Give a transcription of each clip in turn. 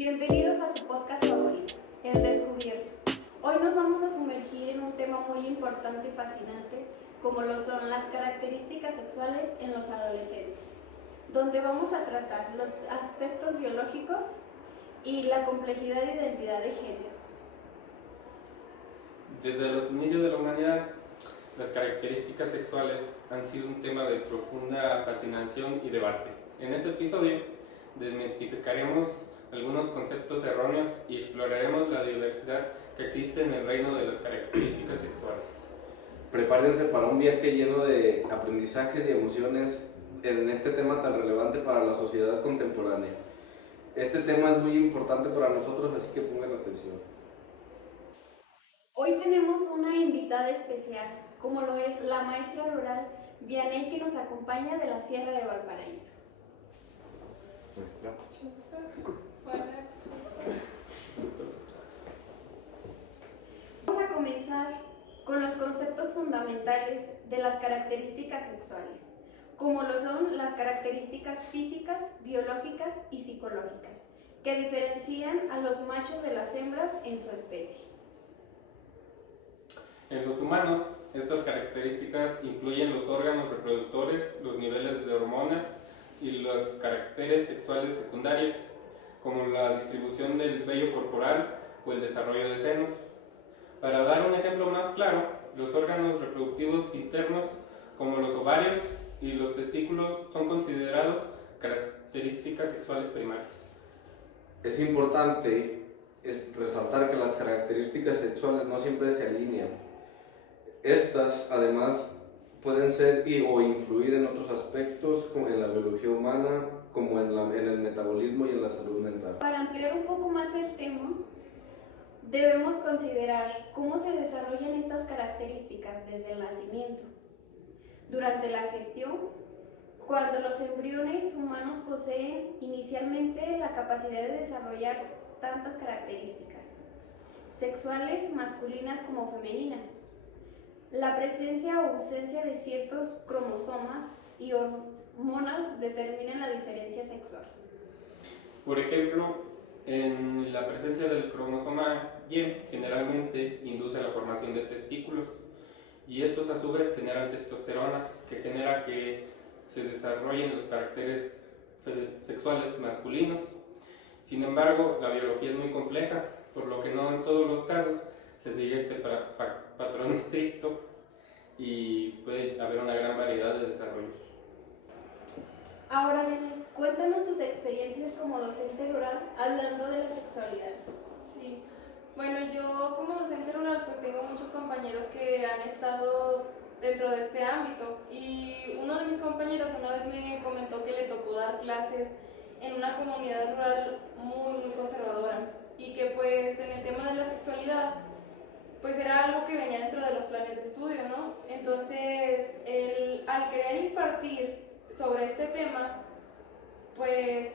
Bienvenidos a su podcast favorito, El Descubierto. Hoy nos vamos a sumergir en un tema muy importante y fascinante, como lo son las características sexuales en los adolescentes, donde vamos a tratar los aspectos biológicos y la complejidad de identidad de género. Desde los inicios de la humanidad, las características sexuales han sido un tema de profunda fascinación y debate. En este episodio desmitificaremos algunos conceptos erróneos y exploraremos la diversidad que existe en el reino de las características sexuales. Prepárense para un viaje lleno de aprendizajes y emociones en este tema tan relevante para la sociedad contemporánea. Este tema es muy importante para nosotros, así que pongan atención. Hoy tenemos una invitada especial, como lo es la maestra rural Vianey, que nos acompaña de la Sierra de Valparaíso. Maestra. Vamos a comenzar con los conceptos fundamentales de las características sexuales, como lo son las características físicas, biológicas y psicológicas, que diferencian a los machos de las hembras en su especie. En los humanos, estas características incluyen los órganos reproductores, los niveles de hormonas y los caracteres sexuales secundarios, como la distribución del vello corporal o el desarrollo de senos. Para dar un ejemplo más claro, los órganos reproductivos internos, como los ovarios y los testículos, son considerados características sexuales primarias. Es importante resaltar que las características sexuales no siempre se alinean. Estas, además, pueden ser o influir en otros aspectos, como en la biología humana, como en el metabolismo y en la salud mental. Para ampliar un poco más el tema, debemos considerar cómo se desarrollan estas características desde el nacimiento, durante la gestión, cuando los embriones humanos poseen inicialmente la capacidad de desarrollar tantas características, sexuales masculinas como femeninas. La presencia o ausencia de ciertos cromosomas y hormonas determinan la diferencia sexual. Por ejemplo, en la presencia del cromosoma Y generalmente induce la formación de testículos, y estos a su vez generan testosterona, que genera que se desarrollen los caracteres sexuales masculinos. Sin embargo, la biología es muy compleja, por lo que no en todos los casos se sigue este patrón estricto y puede haber una gran variedad de desarrollos. Ahora, Nene, cuéntanos tus experiencias como docente rural hablando de la sexualidad. Sí, bueno, yo como docente rural pues tengo muchos compañeros que han estado dentro de este ámbito, y uno de mis compañeros una vez me comentó que le tocó dar clases en una comunidad rural muy conservadora, y que pues en el tema de la sexualidad pues era algo que venía dentro de los planes de estudio, ¿no? Entonces, al querer impartir sobre este tema, pues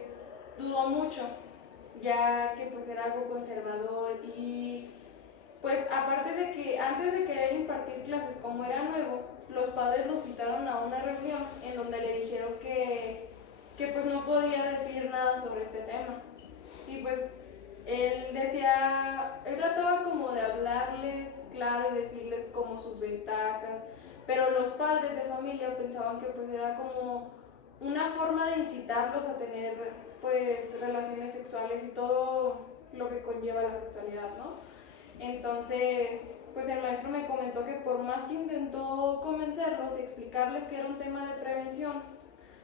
dudó mucho, ya que pues era algo conservador, y pues aparte de que antes de querer impartir clases, como era nuevo, los padres lo citaron a una reunión en donde le dijeron que pues no podía decir nada sobre este tema. Y pues él trataba como de hablarles claro y decirles como sus ventajas, pero los padres de familia pensaban que pues era como una forma de incitarlos a tener pues relaciones sexuales y todo lo que conlleva la sexualidad, ¿no? Entonces, pues el maestro me comentó que por más que intentó convencerlos y explicarles que era un tema de prevención,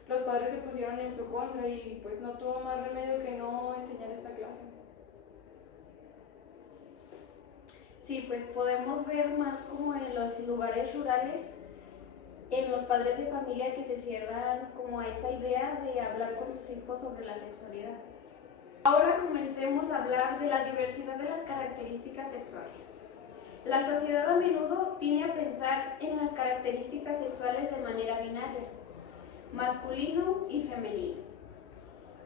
los padres se pusieron en su contra y pues no tuvo más remedio que no enseñar esta clase. Sí, pues podemos ver más como en los lugares rurales, en los padres de familia que se cierran como a esa idea de hablar con sus hijos sobre la sexualidad. Ahora comencemos a hablar de la diversidad de las características sexuales. La sociedad a menudo tiende a pensar en las características sexuales de manera binaria, masculino y femenino.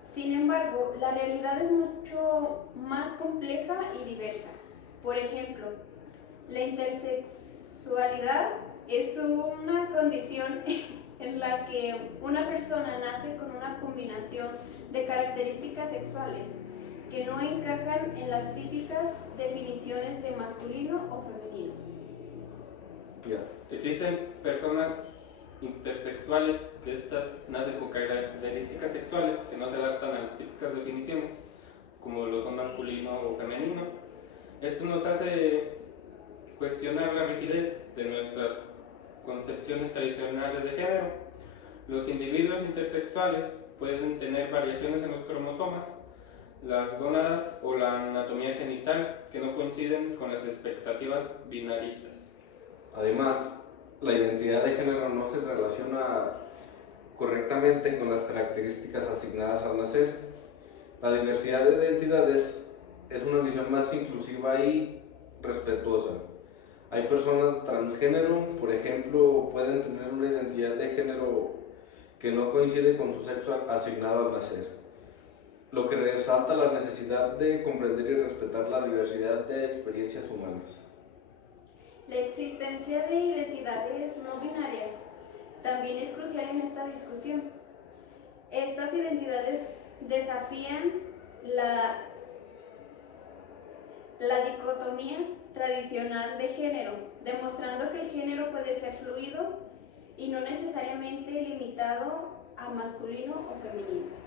Sin embargo, la realidad es mucho más compleja y diversa. Por ejemplo, la intersexualidad es una condición en la que una persona nace con una combinación de características sexuales que no encajan en las típicas definiciones de masculino o femenino. Existen personas intersexuales que estas nacen con características sexuales que no se adaptan a las típicas definiciones, como lo son masculino o femenino. Esto nos hace cuestionar la rigidez de nuestras concepciones tradicionales de género. Los individuos intersexuales pueden tener variaciones en los cromosomas, las gónadas o la anatomía genital que no coinciden con las expectativas binaristas. Además, la identidad de género no se relaciona correctamente con las características asignadas al nacer. La diversidad de identidades es una visión más inclusiva y respetuosa. Hay personas transgénero, por ejemplo, pueden tener una identidad de género que no coincide con su sexo asignado al nacer, lo que resalta la necesidad de comprender y respetar la diversidad de experiencias humanas. La existencia de identidades no binarias también es crucial en esta discusión. Estas identidades desafían la dicotomía tradicional de género, demostrando que el género puede ser fluido y no necesariamente limitado a masculino o femenino.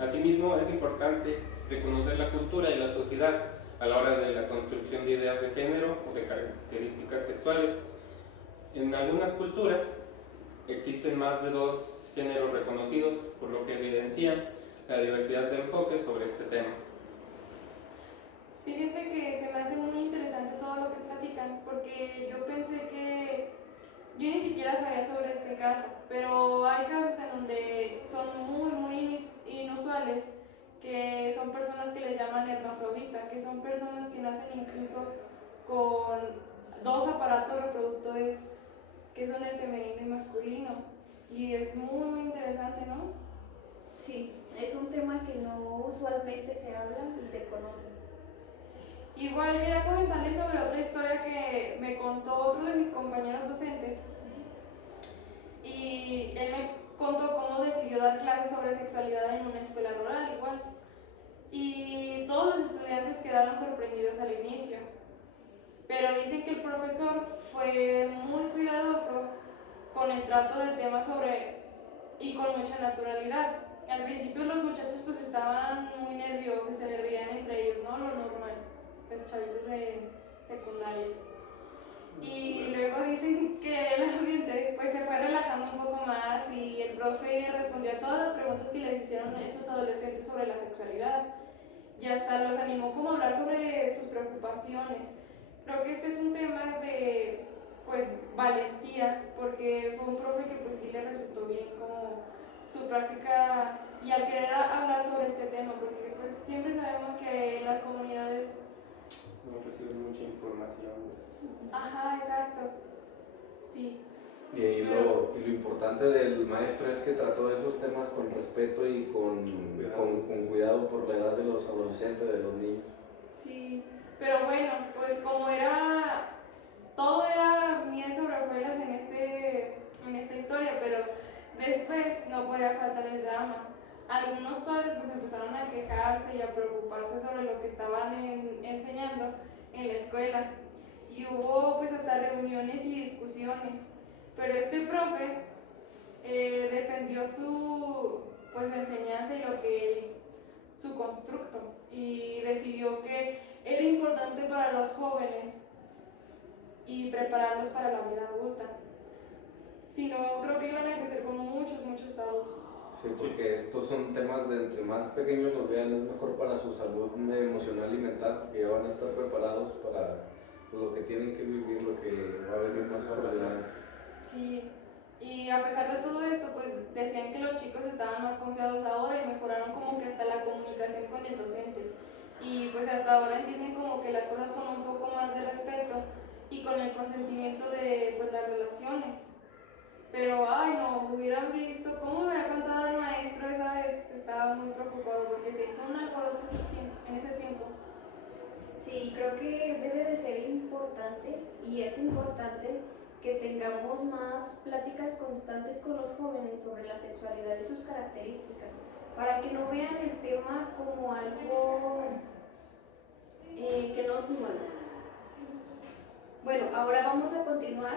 Asimismo, es importante reconocer la cultura y la sociedad a la hora de la construcción de ideas de género o de características sexuales. En algunas culturas existen más de 2 géneros reconocidos, por lo que evidencia la diversidad de enfoques sobre este tema. Fíjense que se me hace muy interesante todo lo que platican, porque yo pensé que yo ni siquiera sabía sobre este caso, pero hay casos en donde son muy inusuales, que son personas que les llaman hermafrodita, que son personas que nacen incluso con 2 aparatos reproductores que son el femenino y masculino, y es muy interesante, ¿no? Sí, es un tema que no usualmente se habla y se conoce. Igual quería comentarles sobre otra historia que me contó otro de mis compañeros docentes, y él me contó cómo decidió dar clases sobre sexualidad en una escuela rural igual, y todos los estudiantes quedaron sorprendidos al inicio, pero dicen que el profesor fue muy cuidadoso con el trato del tema y con mucha naturalidad. Al principio los muchachos pues estaban muy nerviosos, se le reían entre ellos, ¿no? Lo normal, pues chavitos de secundaria. Y luego dicen que el ambiente pues se fue relajando un poco más y el profe respondió a todas las preguntas que les hicieron estos adolescentes sobre la sexualidad y hasta los animó como a hablar sobre sus preocupaciones. Creo que este es un tema de pues valentía, porque fue un profe que pues sí le resultó bien como su práctica y al querer hablar sobre este tema, porque pues siempre sabemos que las comunidades No reciben mucha información. Ajá, exacto. Sí. Y lo importante del maestro es que trató esos temas con respeto y con cuidado por la edad de los adolescentes, de los niños. Sí, pero bueno, pues como todo era miel sobre hojuelas en esta historia, pero después no podía faltar el drama. Algunos padres pues empezaron a quejarse y a preocuparse sobre lo que estaban enseñando en la escuela. Y hubo pues hasta reuniones y discusiones, pero este profe defendió su enseñanza y su constructo, y decidió que era importante para los jóvenes y prepararlos para la vida adulta. Si no, creo que iban a crecer con muchos tabús. Sí, porque estos son temas de entre más pequeños los vean, es mejor para su salud emocional y mental, porque ya van a estar preparados para lo que tienen que vivir, lo que va a venir más para adelante. Sí, y a pesar de todo esto, pues decían que los chicos estaban más confiados ahora y mejoraron como que hasta la comunicación con el docente. Y pues hasta ahora entienden como que las cosas con un poco más de respeto y con el consentimiento de pues las relaciones. Pero, ay no, hubieran visto cómo me había contado el maestro esa vez, estaba muy preocupado porque se hizo un alboroto en ese tiempo. Sí, creo que debe de ser importante y es importante que tengamos más pláticas constantes con los jóvenes sobre la sexualidad y sus características, para que no vean el tema como algo que no se mueva. Bueno, ahora vamos a continuar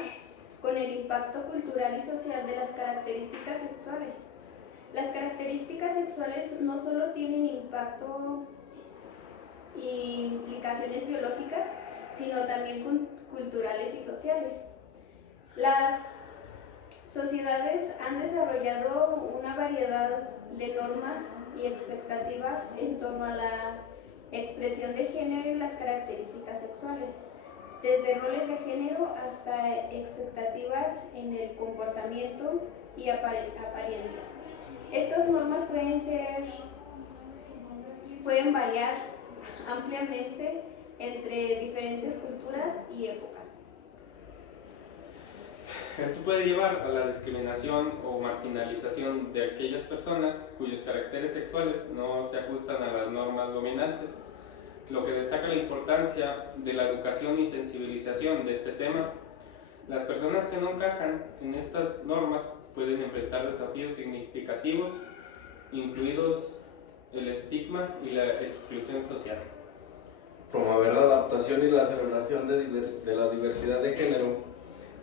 con el impacto cultural y social de las características sexuales. Las características sexuales no solo tienen impacto e implicaciones biológicas, sino también culturales y sociales. Las sociedades han desarrollado una variedad de normas y expectativas en torno a la expresión de género y las características sexuales, desde roles de género hasta expectativas en el comportamiento y apariencia. Estas normas pueden variar ampliamente entre diferentes culturas y épocas. Esto puede llevar a la discriminación o marginalización de aquellas personas cuyos caracteres sexuales no se ajustan a las normas dominantes, lo que destaca la importancia de la educación y sensibilización de este tema. Las personas que no encajan en estas normas pueden enfrentar desafíos significativos, incluidos el estigma y la exclusión social. Promover la adaptación y la celebración de la diversidad de género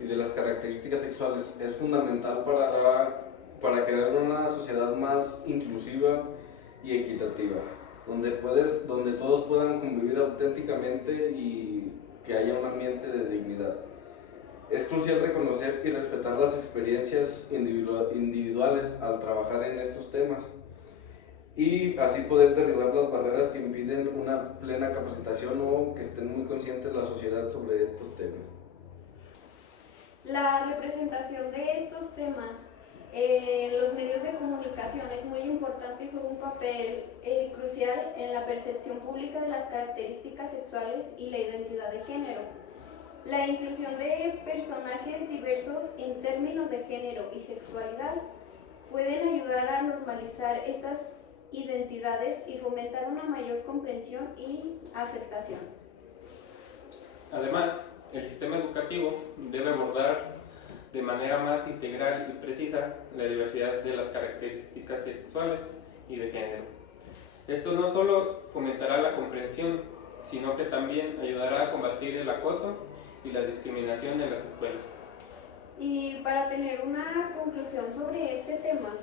y de las características sexuales es fundamental para crear una sociedad más inclusiva y equitativa, donde todos puedan convivir auténticamente y que haya un ambiente de dignidad. Es crucial reconocer y respetar las experiencias individuales al trabajar en estos temas y así poder derribar las barreras que impiden una plena capacitación o que estén muy conscientes la sociedad sobre estos temas. La representación de estos temas en los medios de comunicación es muy importante y juega un papel crucial en la percepción pública de las características sexuales y la identidad de género. La inclusión de personajes diversos en términos de género y sexualidad pueden ayudar a normalizar estas identidades y fomentar una mayor comprensión y aceptación. Además, el sistema educativo debe abordar de manera más integral y precisa la diversidad de las características sexuales y de género. Esto no solo fomentará la comprensión, sino que también ayudará a combatir el acoso y la discriminación en las escuelas. Y para tener una conclusión sobre este tema,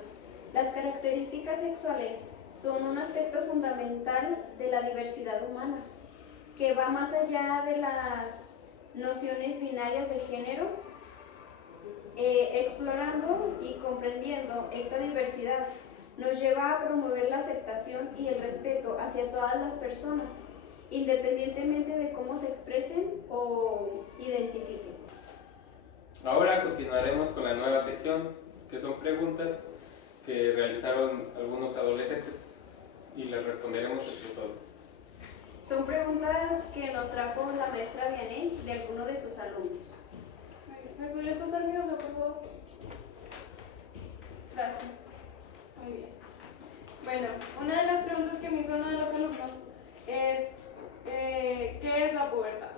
las características sexuales son un aspecto fundamental de la diversidad humana, que va más allá de las nociones binarias de género. Explorando y comprendiendo esta diversidad nos lleva a promover la aceptación y el respeto hacia todas las personas, independientemente de cómo se expresen o identifiquen. Ahora continuaremos con la nueva sección, que son preguntas que realizaron algunos adolescentes y les responderemos entre todos. Son preguntas que nos trajo la maestra Vianey de alguno de sus alumnos. ¿Me podrías pasar mi hoja, por favor? Gracias. Muy bien. Bueno, una de las preguntas que me hizo uno de los alumnos es ¿qué es la pubertad?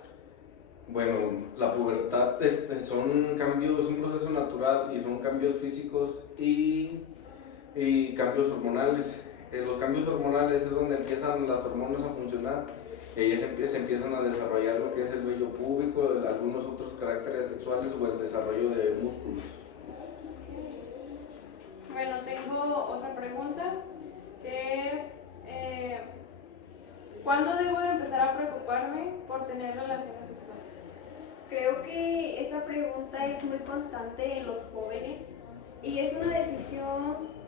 Bueno, la pubertad son cambios, es un proceso natural y son cambios físicos y cambios hormonales. Los cambios hormonales es donde empiezan las hormonas a funcionar y ahí se empiezan a desarrollar lo que es el vello púbico, algunos otros caracteres sexuales o el desarrollo de músculos. Bueno, tengo otra pregunta que es ¿cuándo debo de empezar a preocuparme por tener relaciones sexuales? Creo que esa pregunta es muy constante en los jóvenes y es una decisión,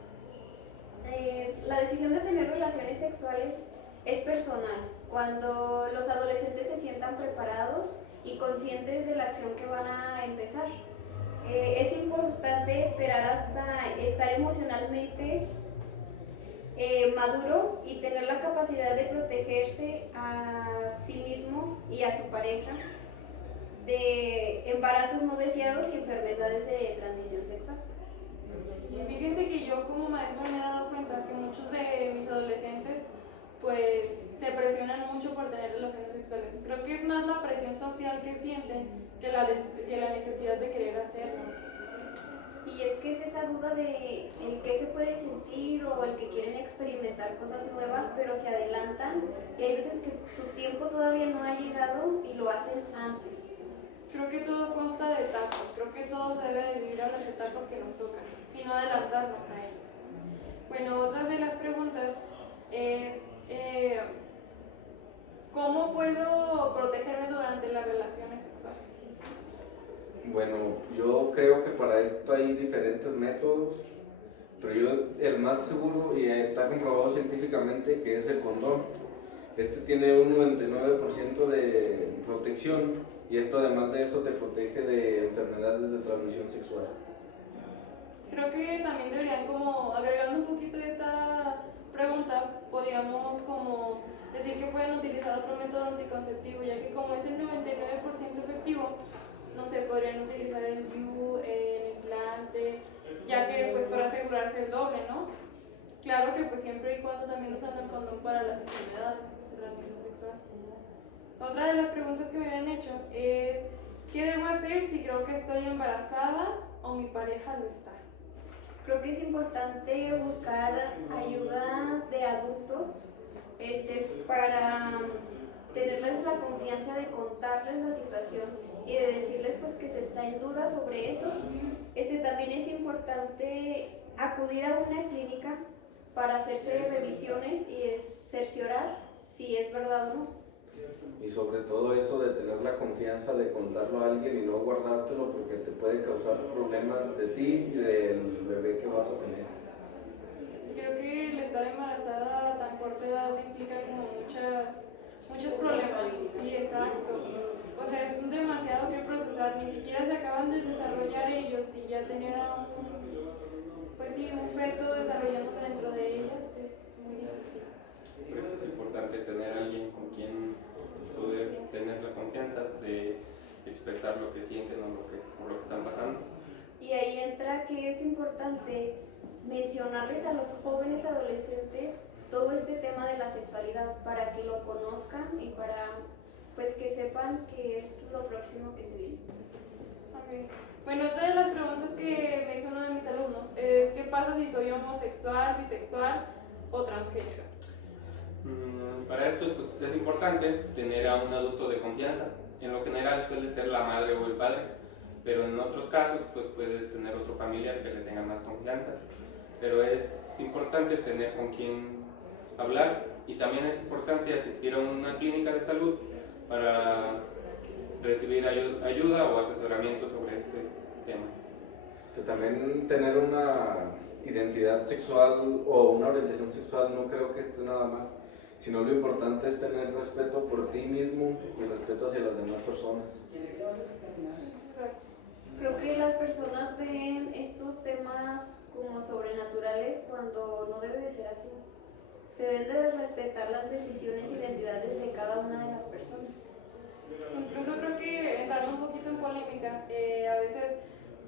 la decisión de tener relaciones sexuales es personal. Cuando los adolescentes se sientan preparados y conscientes de la acción que van a empezar. Es importante esperar hasta estar emocionalmente maduro y tener la capacidad de protegerse a sí mismo y a su pareja de embarazos no deseados y enfermedades de transmisión sexual. Y fíjense que yo como maestra me he dado cuenta que muchos de mis adolescentes pues se presionan mucho por tener relaciones sexuales. Creo que es más la presión social que sienten que la necesidad de querer hacerlo. Y es que es esa duda de el que se puede sentir o el que quieren experimentar cosas nuevas, pero se adelantan y hay veces que su tiempo todavía no ha llegado y lo hacen antes. Creo que todo consta de etapas, creo que todo se debe de vivir a las etapas que nos tocan y no adelantarnos a ellas. Bueno, otra de las preguntas es, ¿cómo puedo protegerme durante las relaciones sexuales? Bueno, yo creo que para esto hay diferentes métodos, pero el más seguro y está comprobado científicamente que es el condón. Este tiene un 99% de protección y esto además de eso te protege de enfermedades de transmisión sexual. Creo que también deberían, como agregando un poquito de esta pregunta, podríamos como decir que pueden utilizar otro método anticonceptivo, ya que como es el 99% efectivo, no sé, podrían utilizar el DIU, el implante, ya que pues para asegurarse el doble, ¿no? Claro que pues siempre y cuando también usando el condón para las enfermedades de transmisión sexual. Otra de las preguntas que me habían hecho es, ¿qué debo hacer si creo que estoy embarazada o mi pareja lo está? Creo que es importante buscar ayuda de adultos para tenerles la confianza de contarles la situación y de decirles pues que se está en duda sobre eso. También es importante acudir a una clínica para hacerse revisiones y cerciorar si es verdad o no. Y sobre todo eso de tener la confianza de contarlo a alguien y no guardártelo porque te puede causar problemas de ti y del bebé que vas a tener. Creo que el estar embarazada a tan corta edad implica como muchos problemas. Sí, exacto. O sea, es demasiado que procesar, ni siquiera se acaban de desarrollar ellos y ya tener a un feto desarrollándose dentro de ellas es muy difícil. Por eso es importante tener a alguien con quien poder tener la confianza de expresar lo que sienten o por lo que están pasando. Y ahí entra que es importante mencionarles a los jóvenes adolescentes todo este tema de la sexualidad para que lo conozcan y para pues que sepan que es lo próximo que se viene. Okay. Bueno, otra de las preguntas que me hizo uno de mis alumnos es ¿qué pasa si soy homosexual, bisexual o transgénero? Para esto pues, es importante tener a un adulto de confianza. En lo general suele ser la madre o el padre, pero en otros casos pues puede tener otro familiar que le tenga más confianza. Pero es importante tener con quién hablar y también es importante asistir a una clínica de salud para recibir ayuda o asesoramiento sobre este tema. También tener una identidad sexual o una orientación sexual no creo que esté nada mal, sino lo importante es tener respeto por ti mismo y respeto hacia las demás personas. Creo que las personas ven estos temas como sobrenaturales cuando no debe de ser así. Se deben de respetar las decisiones e identidades de cada una de las personas. Incluso creo que entrando un poquito en polémica, a veces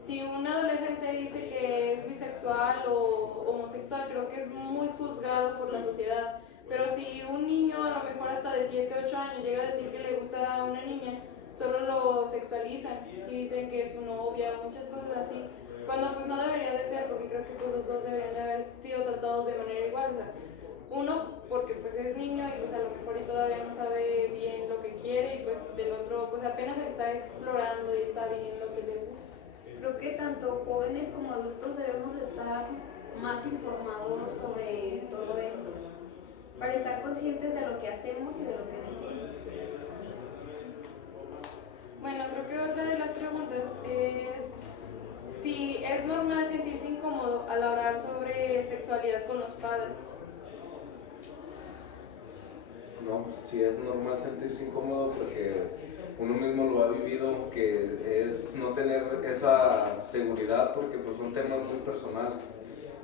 si un adolescente dice que es bisexual o homosexual, creo que es muy juzgado por la sociedad. Pero si un niño, a lo mejor hasta de 7, 8 años, llega a decir que le gusta a una niña, solo lo sexualizan y dicen que es su novia, muchas cosas así. Cuando pues no debería de ser, porque creo que pues, los dos deberían de haber sido tratados de manera igual. O sea, uno, porque pues es niño y pues a lo mejor y todavía no sabe bien lo que quiere, y pues del otro, pues apenas está explorando y está viendo lo que le gusta. Creo que tanto jóvenes como adultos debemos estar más informados sobre todo esto, para estar conscientes de lo que hacemos y de lo que decimos. Bueno, creo que otra de las preguntas es si es normal sentirse incómodo al hablar sobre sexualidad con los padres. No, pues sí es normal sentirse incómodo porque uno mismo lo ha vivido, que es no tener esa seguridad porque pues son temas muy personales.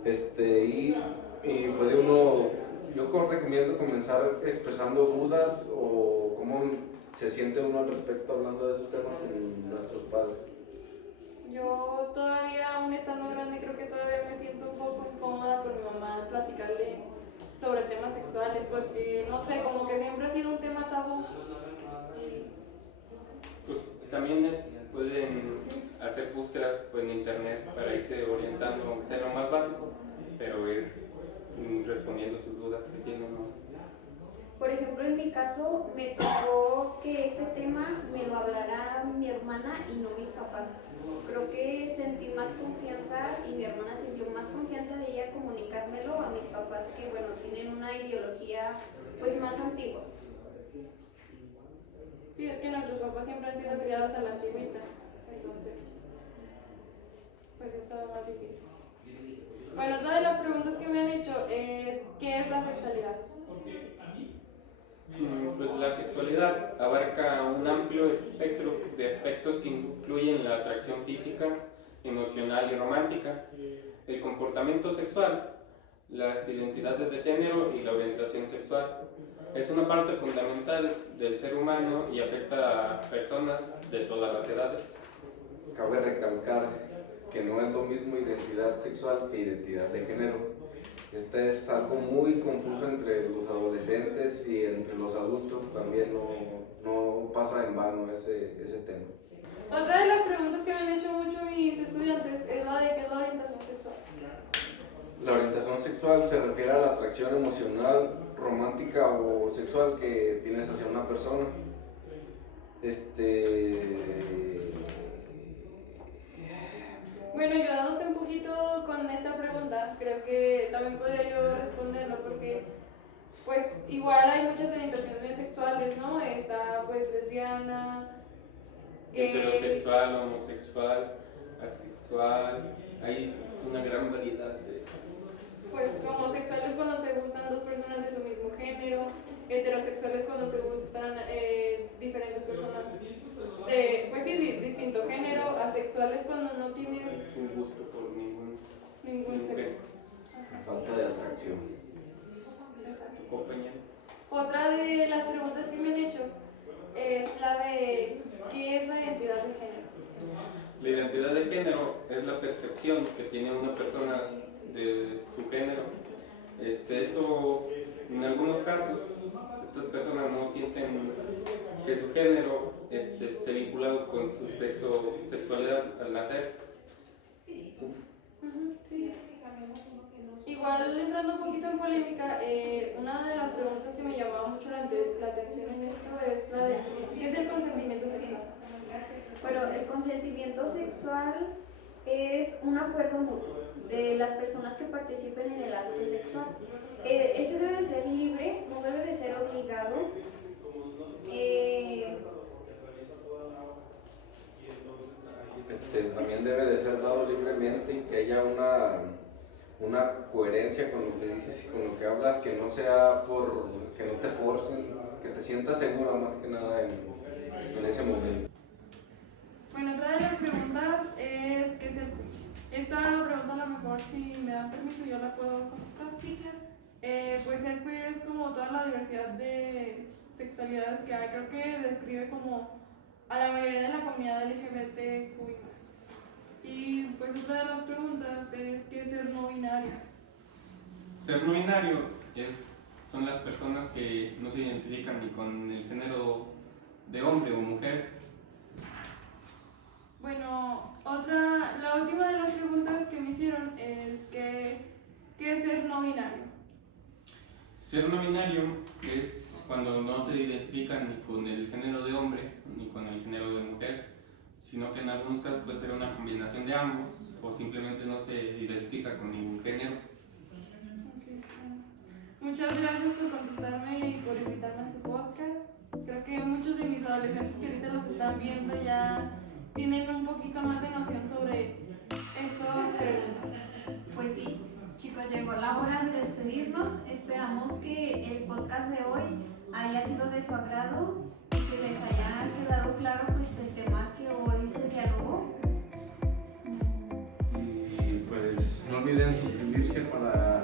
Y puede uno, yo recomiendo comenzar expresando dudas o cómo se siente uno al respecto hablando de esos temas con nuestros padres. Yo todavía, aún estando grande, creo que todavía me siento un poco incómoda con mi mamá al platicarle sobre temas sexuales, porque no sé, como que siempre ha sido un tema tabú. Pues también pueden hacer búsquedas pues, en internet para irse orientando, aunque sea lo más básico, pero ir respondiendo sus dudas que tienen, ¿no? Por ejemplo, en mi caso me tocó que ese tema me lo hablara mi hermana y no mis papás. Creo que sentí más confianza y mi hermana sintió más confianza de ella comunicármelo a mis papás que, bueno, tienen una ideología pues más antigua. Sí, es que nuestros papás siempre han sido criados a la antigüita, entonces, pues estaba más difícil. Bueno, otra de las preguntas que me han hecho es, ¿qué es la sexualidad? Pues la sexualidad abarca un amplio espectro de aspectos que incluyen la atracción física, emocional y romántica, el comportamiento sexual, las identidades de género y la orientación sexual. Es una parte fundamental del ser humano y afecta a personas de todas las edades. Cabe recalcar que no es lo mismo identidad sexual que identidad de género. Este es algo muy confuso entre los adolescentes y entre los adultos, también no pasa en vano ese tema. Otra de las preguntas que me han hecho mucho mis estudiantes es la de qué es la orientación sexual. La orientación sexual se refiere a la atracción emocional, romántica o sexual que tienes hacia una persona. Bueno, yo dándote un poquito con esta pregunta, creo que también podría yo responderlo porque pues igual hay muchas orientaciones sexuales, ¿no? Está pues lesbiana, gay, Heterosexual, homosexual, asexual, hay una gran variedad de... pues homosexuales cuando se gustan dos personas de su mismo género, heterosexuales cuando se gustan diferentes personas de, pues sí, distinto género, asexuales cuando no tienes un gusto por ningún sexo. Falta de atracción. tu compañero. Otra de las preguntas que me han hecho es la de ¿qué es la identidad de género? La identidad de género es la percepción que tiene una persona de su género. Esto, en algunos casos, estas personas no sienten que su género esté vinculado con su sexualidad al nacer. Sí. Igual entrando un poquito en polémica, una de las preguntas que me llamaba mucho la atención en esto es la de ¿qué es el consentimiento sexual? Bueno, el consentimiento sexual es un acuerdo mutuo de las personas que participen en el acto sexual. Ese debe de ser libre, no debe de ser obligado. También debe de ser dado libremente y que haya una coherencia con lo que dices y con lo que hablas, que no sea que no te forcen, que te sientas segura más que nada en ese momento. Bueno, otra de las preguntas es ¿qué es el queer? Esta pregunta a lo mejor si me dan permiso yo la puedo contestar. Sí, claro. Pues el queer es como toda la diversidad de sexualidades que hay, creo que describe como a la mayoría de la comunidad LGBTQI+. Y pues otra de las preguntas es ¿qué es ser no binario? Ser no binario son las personas que no se identifican ni con el género de hombre o mujer. Bueno, la última de las preguntas que me hicieron es ¿qué es ser no binario? Ser no binario es cuando no se identifican ni con el género de hombre ni con el género de mujer, sino que en algunos casos puede ser una combinación de ambos o simplemente no se identifica con ningún género. Okay. Muchas gracias por contestarme y por invitarme a su podcast. Creo que muchos de mis adolescentes que ahorita los están viendo ya tienen un poquito más de noción sobre estas preguntas. Pues sí, chicos, llegó la hora de despedirnos. Esperamos que el podcast de hoy haya sido de su agrado y que les haya quedado claro pues el tema que hoy se dialogó. Y pues no olviden suscribirse para